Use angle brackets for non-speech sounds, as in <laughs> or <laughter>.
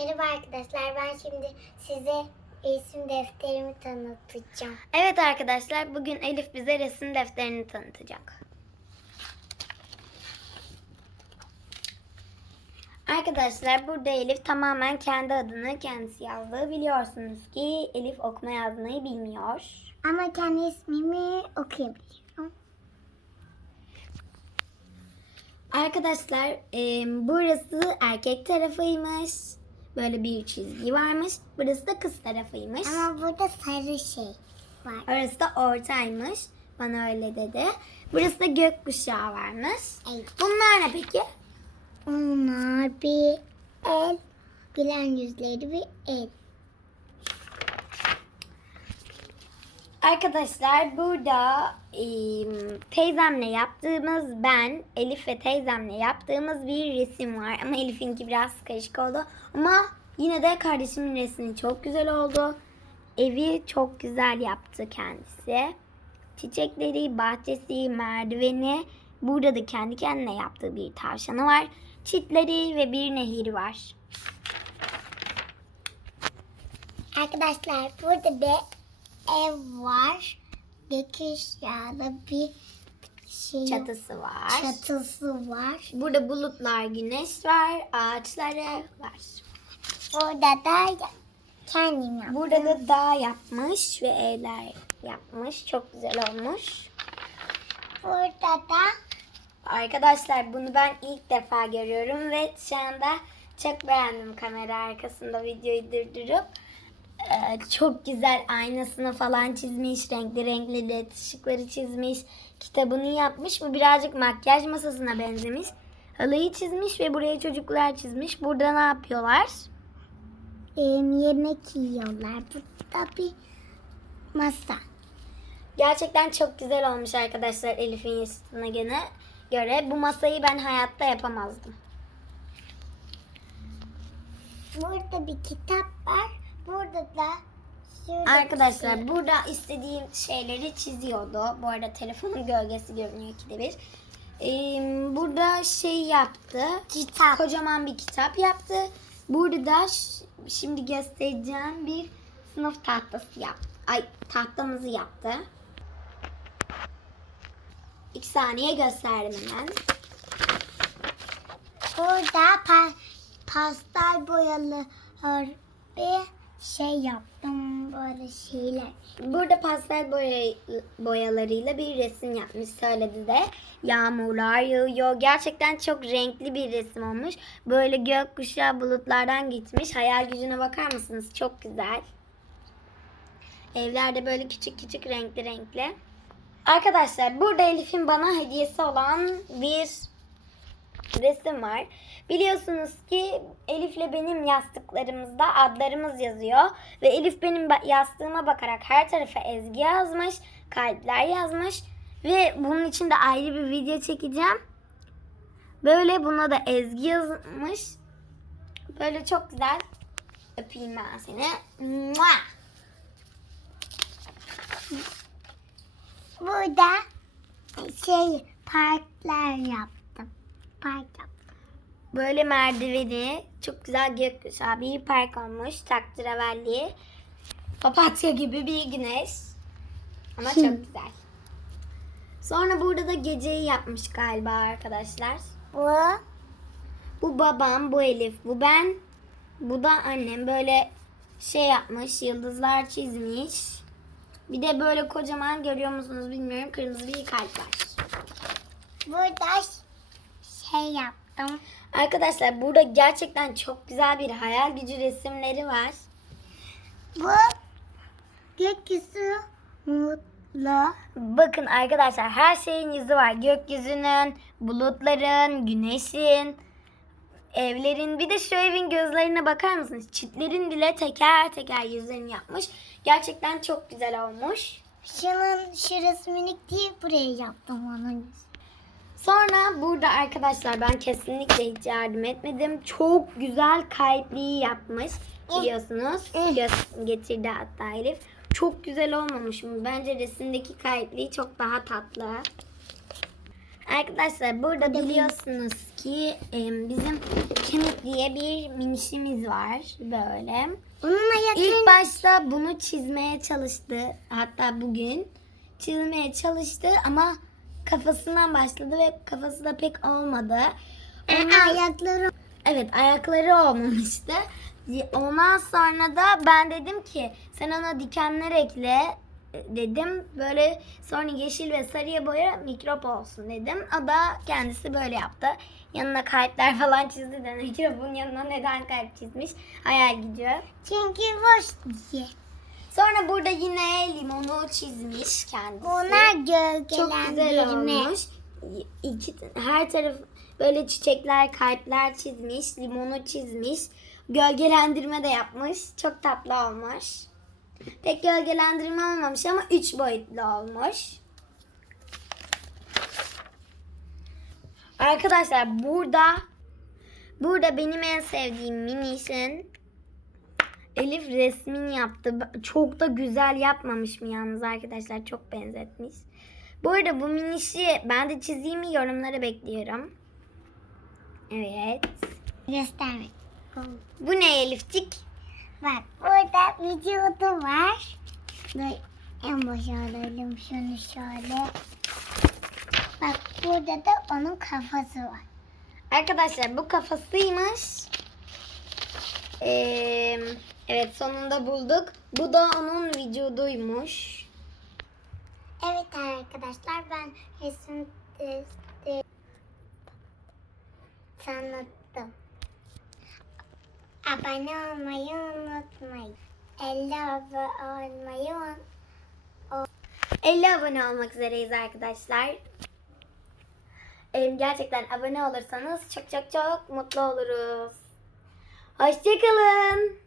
Merhaba arkadaşlar. Ben şimdi size resim defterimi tanıtacağım. Evet arkadaşlar bugün Elif bize resim defterini tanıtacak. Arkadaşlar burada Elif tamamen kendi adını kendisi yazdığı biliyorsunuz ki Elif okuma yazmayı bilmiyor. Ama kendi ismimi okuyabiliyorum. Arkadaşlar e, burası erkek tarafıymış. Böyle bir çizgi varmış. Burası da kız tarafıymış. Ama burada sarı şey var. Orası da ortaymış. Bana öyle dedi. Burası da gökkuşağı varmış. Evet. Bunlar ne peki? Onlar bir el, bilen yüzleri bir el. Arkadaşlar burada e, teyzemle yaptığımız ben, Elif ve teyzemle yaptığımız bir resim var. Ama Elif'inki biraz karışık oldu. Ama yine de kardeşimin resmi çok güzel oldu. Evi çok güzel yaptı kendisi. Çiçekleri, bahçesi, merdiveni. Burada da kendi kendine yaptığı bir tavşanı var. Çitleri ve bir nehir var. Arkadaşlar burada bir ev var. Gökkuşağılı bir şey Çatısı var. çatısı var. Burada bulutlar, güneş var, ağaçları var. Burada da kendim yaptım. Burada da dağ yapmış ve evler yapmış. Çok güzel olmuş. Burada da Arkadaşlar bunu ben ilk defa görüyorum ve şu anda çok beğendim kamera arkasında videoyu durdurup. Ee, çok güzel aynasını falan çizmiş. Renkli renkli led ışıkları çizmiş. Kitabını yapmış. Bu birazcık makyaj masasına benzemiş. Halıyı çizmiş ve buraya çocuklar çizmiş. Burada ne yapıyorlar? em, yemek yiyorlar. Burada bir masa. Gerçekten çok güzel olmuş arkadaşlar Elif'in yaşına göre. göre. Bu masayı ben hayatta yapamazdım. Burada bir kitap var. Burada da şurada Arkadaşlar şey- burada istediğim şeyleri çiziyordu. Bu arada telefonun <laughs> gölgesi görünüyor ikide bir. Ee, burada şey yaptı. Kitap. Kocaman bir kitap yaptı. Burada da şimdi göstereceğim bir sınıf tahtası yaptı. Ay tahtamızı yaptı. İki saniye gösterdim hemen. Burada pa- pastel boyalı bir şey yaptım. Böyle şeyler. Burada pastel boya, boyalarıyla bir resim yapmış söyledi de. Yağmurlar yağıyor. Gerçekten çok renkli bir resim olmuş. Böyle gökkuşağı bulutlardan gitmiş. Hayal gücüne bakar mısınız? Çok güzel. Evlerde böyle küçük küçük renkli renkli. Arkadaşlar burada Elif'in bana hediyesi olan bir resim var. Biliyorsunuz ki Elif'le benim yastıklarımızda adlarımız yazıyor. Ve Elif benim yastığıma bakarak her tarafa Ezgi yazmış. Kalpler yazmış. Ve bunun için de ayrı bir video çekeceğim. Böyle buna da Ezgi yazmış. Böyle çok güzel. Öpeyim ben seni. Mua! Burada şey parklar yaptım. Park. Böyle merdiveni çok güzel gökkuşağı bir park olmuş. Taktiravelli. Papatya gibi bir güneş. Ama çok <laughs> güzel. Sonra burada da geceyi yapmış galiba arkadaşlar. Bu Bu babam, bu Elif, bu ben. Bu da annem böyle şey yapmış, yıldızlar çizmiş. Bir de böyle kocaman görüyor musunuz bilmiyorum kırmızı bir kalp var. burada şey yaptım. Arkadaşlar burada gerçekten çok güzel bir hayal gücü resimleri var. Bu gökyüzü mutlu. Bakın arkadaşlar her şeyin yüzü var. Gökyüzünün, bulutların, güneşin, evlerin. Bir de şu evin gözlerine bakar mısınız? Çitlerin bile teker teker yüzlerini yapmış. Gerçekten çok güzel olmuş. Şunun şurası minik diye buraya yaptım onun. Sonra burada arkadaşlar ben kesinlikle hiç yardım etmedim. Çok güzel kalpliği yapmış. Biliyorsunuz. Göz getirdi hatta Elif. Çok güzel olmamış mı? Bence resimdeki kalpliği çok daha tatlı. Arkadaşlar burada biliyorsunuz ki bizim kemik diye bir minişimiz var böyle. Ayaklarını... İlk başta bunu çizmeye çalıştı. Hatta bugün çizmeye çalıştı ama kafasından başladı ve kafası da pek olmadı. Ee, Ondan- ayakları... Evet ayakları olmamıştı. Ondan sonra da ben dedim ki sen ona dikenler ekle e, dedim. Böyle sonra yeşil ve sarıya boya mikrop olsun dedim. O da kendisi böyle yaptı. Yanına kalpler falan çizdi de mikropun yanına neden kalp çizmiş hayal gidiyor. Çünkü boş diye. Sonra burada yine limonu çizmiş kendisi. Bunlar çok güzel gölgelendirme. olmuş. İki, her taraf böyle çiçekler, kalpler çizmiş, limonu çizmiş, gölgelendirme de yapmış. Çok tatlı olmuş. Pek gölgelendirme olmamış ama üç boyutlu olmuş. Arkadaşlar burada burada benim en sevdiğim minişin Elif resmini yaptı. Çok da güzel yapmamış mı yalnız arkadaşlar? Çok benzetmiş. Bu arada bu minişi ben de çizeyim mi yorumlara bekliyorum. Evet. Göstermek. Bu ne Elifcik? Bak burada vücudu var. Dur en başa alalım şunu şöyle. Bak burada da onun kafası var. Arkadaşlar bu kafasıymış. Ee, evet sonunda bulduk. Bu da onun vücuduymuş. Evet arkadaşlar ben resim testi tanıttım. Abone olmayı unutmayın. 50 abone olmayı un- 50 abone olmak üzereyiz arkadaşlar. Ee, gerçekten abone olursanız çok çok çok mutlu oluruz. Hoşçakalın.